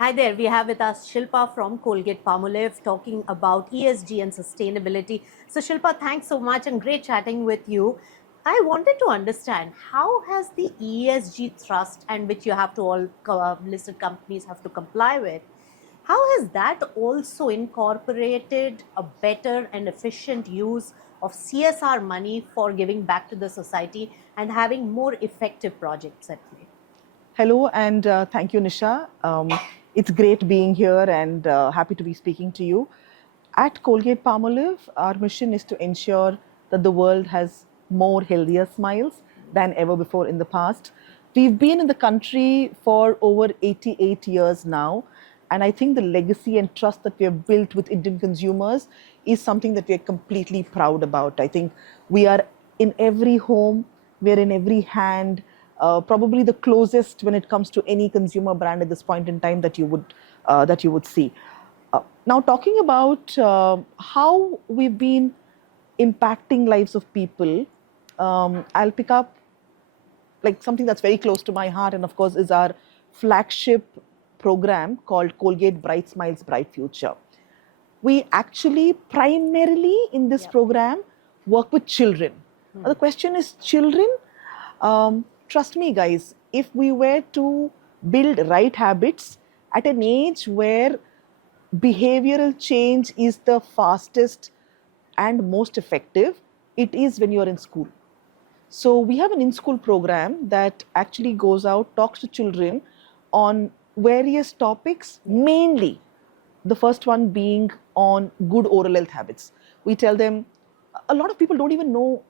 Hi there, we have with us Shilpa from Colgate Palmolive talking about ESG and sustainability. So Shilpa, thanks so much and great chatting with you. I wanted to understand how has the ESG thrust and which you have to all listed companies have to comply with, how has that also incorporated a better and efficient use of CSR money for giving back to the society and having more effective projects at play? Hello and thank you, Nisha. It's great being here and happy to be speaking to you. At Colgate Palmolive, our mission is to ensure that the world has more healthier smiles than ever before in the past. We've been in the country for over 88 years now, and I think the legacy and trust that we have built with Indian consumers is something that we are completely proud about. I think we are in every home, we're in every hand, probably the closest when it comes to any consumer brand at this point in time that you would see. Now, talking about how we've been impacting lives of people, I'll pick up like something that's very close to my heart, and of course, is our flagship program called Colgate Bright Smiles, Bright Future. We actually primarily in this program work with children. Now, the question is children. Trust me, guys, if we were to build right habits at an age where behavioral change is the fastest and most effective, it is when you're in school. So we have an in-school program that actually goes out, talks to children on various topics, mainly the first one being on good oral health habits. We tell them, a lot of people don't even know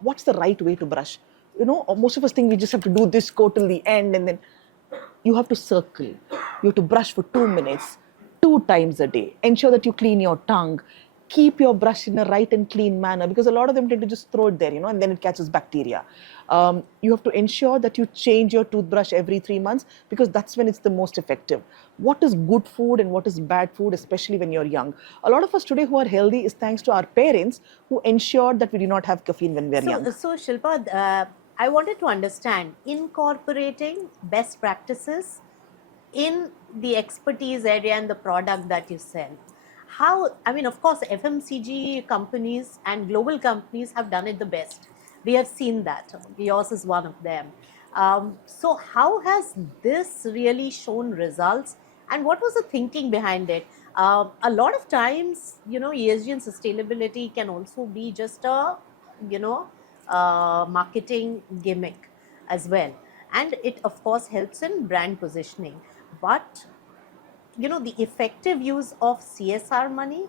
what's the right way to brush. Most of us think we just have to do this, go till the end, and then you have to circle. You have to brush for 2 minutes, 2 times a day. Ensure that you clean your tongue. Keep your brush in a right and clean manner, because a lot of them tend to just throw it there, and then it catches bacteria. You have to ensure that you change your toothbrush every 3 months, because that's when it's the most effective. What is good food and what is bad food, especially when you're young? A lot of us today who are healthy is thanks to our parents who ensured that we do not have caffeine when we're young. So Shilpa, I wanted to understand incorporating best practices in the expertise area and the product that you sell. How, I mean, of course, FMCG companies and global companies have done it the best. We have seen that. Yours is one of them. So, how has this really shown results? And what was the thinking behind it? A lot of times, ESG and sustainability can also be just a, you know, marketing gimmick as well. And it, of course, helps in brand positioning. But the effective use of CSR money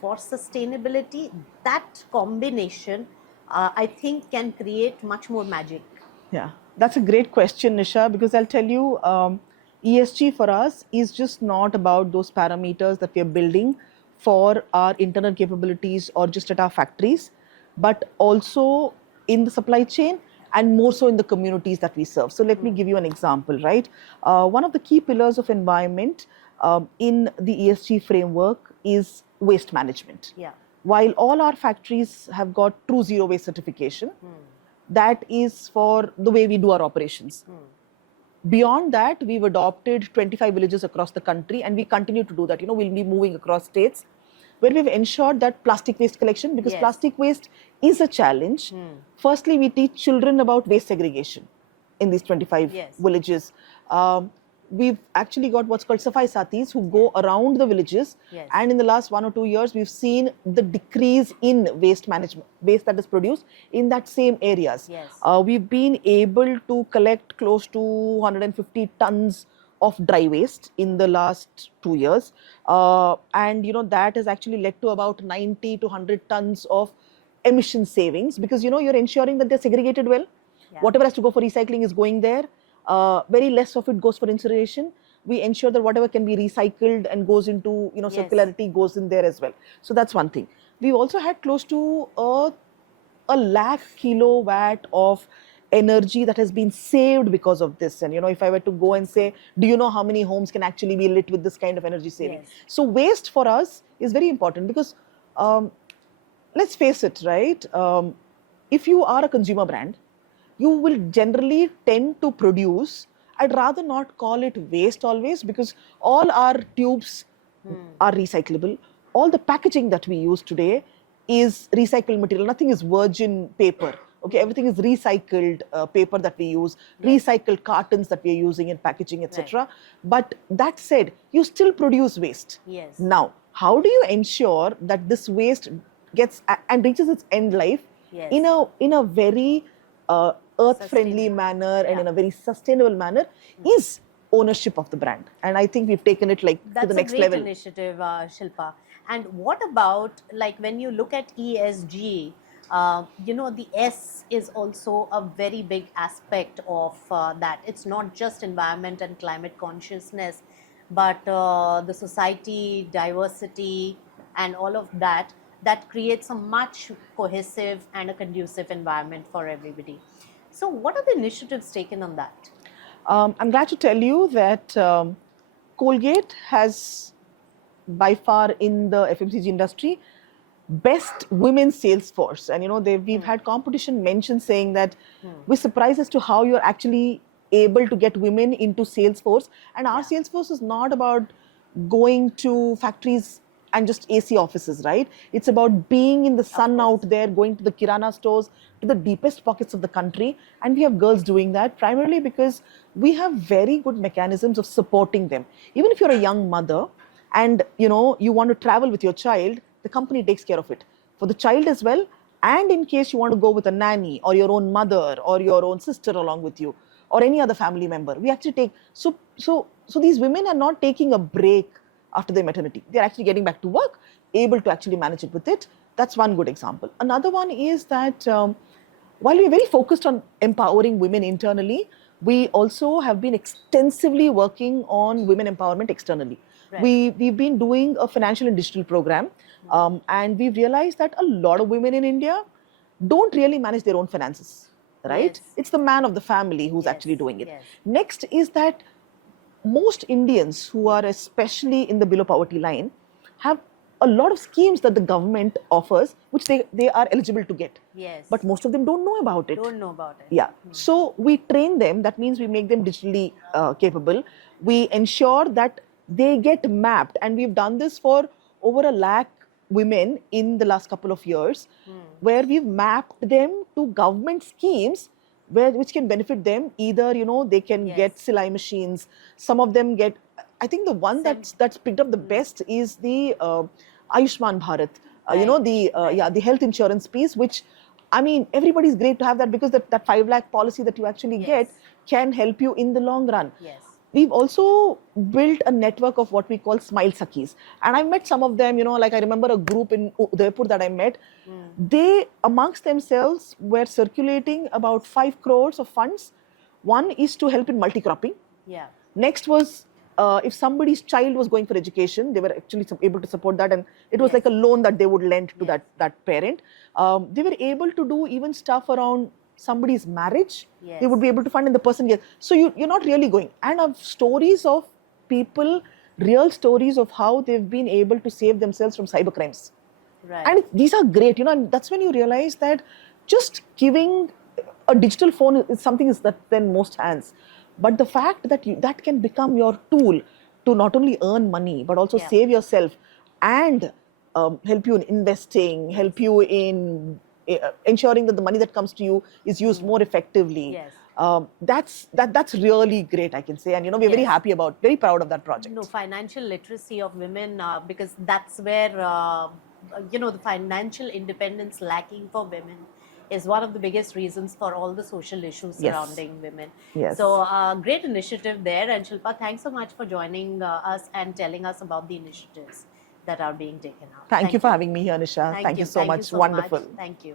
for sustainability, that combination, I think, can create much more magic. Yeah, that's a great question, Nisha, because I'll tell you, ESG for us is just not about those parameters that we are building for our internal capabilities or just at our factories, but also in the supply chain and more so in the communities that we serve. So let me give you an example, right? One of the key pillars of environment in the ESG framework is waste management. Yeah. While all our factories have got true zero waste certification, that is for the way we do our operations. Beyond that, we've adopted 25 villages across the country, and we continue to do that. We'll be moving across states where we've ensured that plastic waste collection, because Yes. plastic waste is a challenge. Firstly, we teach children about waste segregation in these 25 Yes. villages. We've actually got what's called Safai Sathis who go around the villages. Yes. And in the last 1 or 2 years, we've seen the decrease in waste management, waste that is produced in that same areas. Yes. We've been able to collect close to 150 tons of dry waste in the last 2 years. And that has actually led to about 90 to 100 tons of emission savings, because you're ensuring that they're segregated well. Yeah. Whatever has to go for recycling is going there. Very less of it goes for incineration. We ensure that whatever can be recycled and goes into Yes. circularity goes in there as well. So that's one thing. We also had close to a lakh kilowatt of energy that has been saved because of this. And if I were to go and say, do you know how many homes can actually be lit with this kind of energy saving? Yes. So waste for us is very important, because let's face it, right? If you are a consumer brand, you will generally tend to produce I'd rather not call it waste always, because all our tubes are recyclable. All the packaging that we use today is recycled material. Nothing is virgin paper. Okay, everything is recycled paper that we use, recycled cartons that we are using in packaging, etc. But that said, you still produce waste. Yes. Now, how do you ensure that this waste gets and reaches its end life Yes. in a very earth-friendly Sustainable. manner and Yeah. in a very sustainable manner is ownership of the brand. And I think we've taken it like That's to the next a great level. initiative, Shilpa. And what about, like, when you look at ESG, the S is also a very big aspect of that. It's not just environment and climate consciousness, but the society, diversity, and all of that, that creates a much cohesive and a conducive environment for everybody. So what are the initiatives taken on that? I'm glad to tell you that Colgate has, by far in the FMCG industry, best women's sales force. And we've had competition mentioned saying that we're surprised as to how you're actually able to get women into Salesforce. And our Salesforce is not about going to factories and just AC offices, right? It's about being in the sun out there, going to the Kirana stores, to the deepest pockets of the country. And we have girls doing that primarily because we have very good mechanisms of supporting them. Even if you're a young mother and you want to travel with your child, the company takes care of it for the child as well. And in case you want to go with a nanny or your own mother or your own sister along with you or any other family member, we actually take, so these women are not taking a break after their maternity. They're actually getting back to work, able to actually manage it with it. That's one good example. Another one is that while we're very focused on empowering women internally, we also have been extensively working on women empowerment externally. Right. We've been doing a financial and digital program, and we've realized that a lot of women in India don't really manage their own finances, right? Yes. It's the man of the family who's actually doing it. Next is that most Indians who are especially in the below poverty line have a lot of schemes that the government offers, which they are eligible to get. Yes. But most of them don't know about it. Don't know about it. Yeah. So we train them. That means we make them digitally capable. We ensure that they get mapped. And we've done this for over 1 lakh women in the last couple of years, where we've mapped them to government schemes which can benefit them. Either, they can get Silai machines. Some of them get, I think the one that's picked up the best is the Ayushman Bharat, the health insurance piece, which, I mean, everybody's great to have that because that 5 lakh policy that you actually get can help you in the long run. Yes. We've also built a network of what we call Smile Sakhis. And I met some of them, like I remember a group in Udaipur that I met. They, amongst themselves, were circulating about 5 crores of funds. One is to help in multi-cropping. Yeah. Next was if somebody's child was going for education, they were actually able to support that. And it was like a loan that they would lend to that parent. They were able to do even stuff around somebody's marriage. They would be able to fund, and the person gets. So you're not really going. And of stories of people, real stories of how they've been able to save themselves from cyber crimes. Right. And these are great, and that's when you realize that just giving a digital phone is something that then most hands. But the fact that that can become your tool to not only earn money, but also save yourself and help you in investing, help you in ensuring that the money that comes to you is used more effectively. That's really great, I can say. And, we're very happy very proud of that project. No, financial literacy of women, because that's where, the financial independence lacking for women is one of the biggest reasons for all the social issues surrounding women. Yes. So great initiative there. And Shilpa, thanks so much for joining us and telling us about the initiatives that are being taken out. Thank you for having me here, Nisha. Thank you so much. Wonderful. Thank you.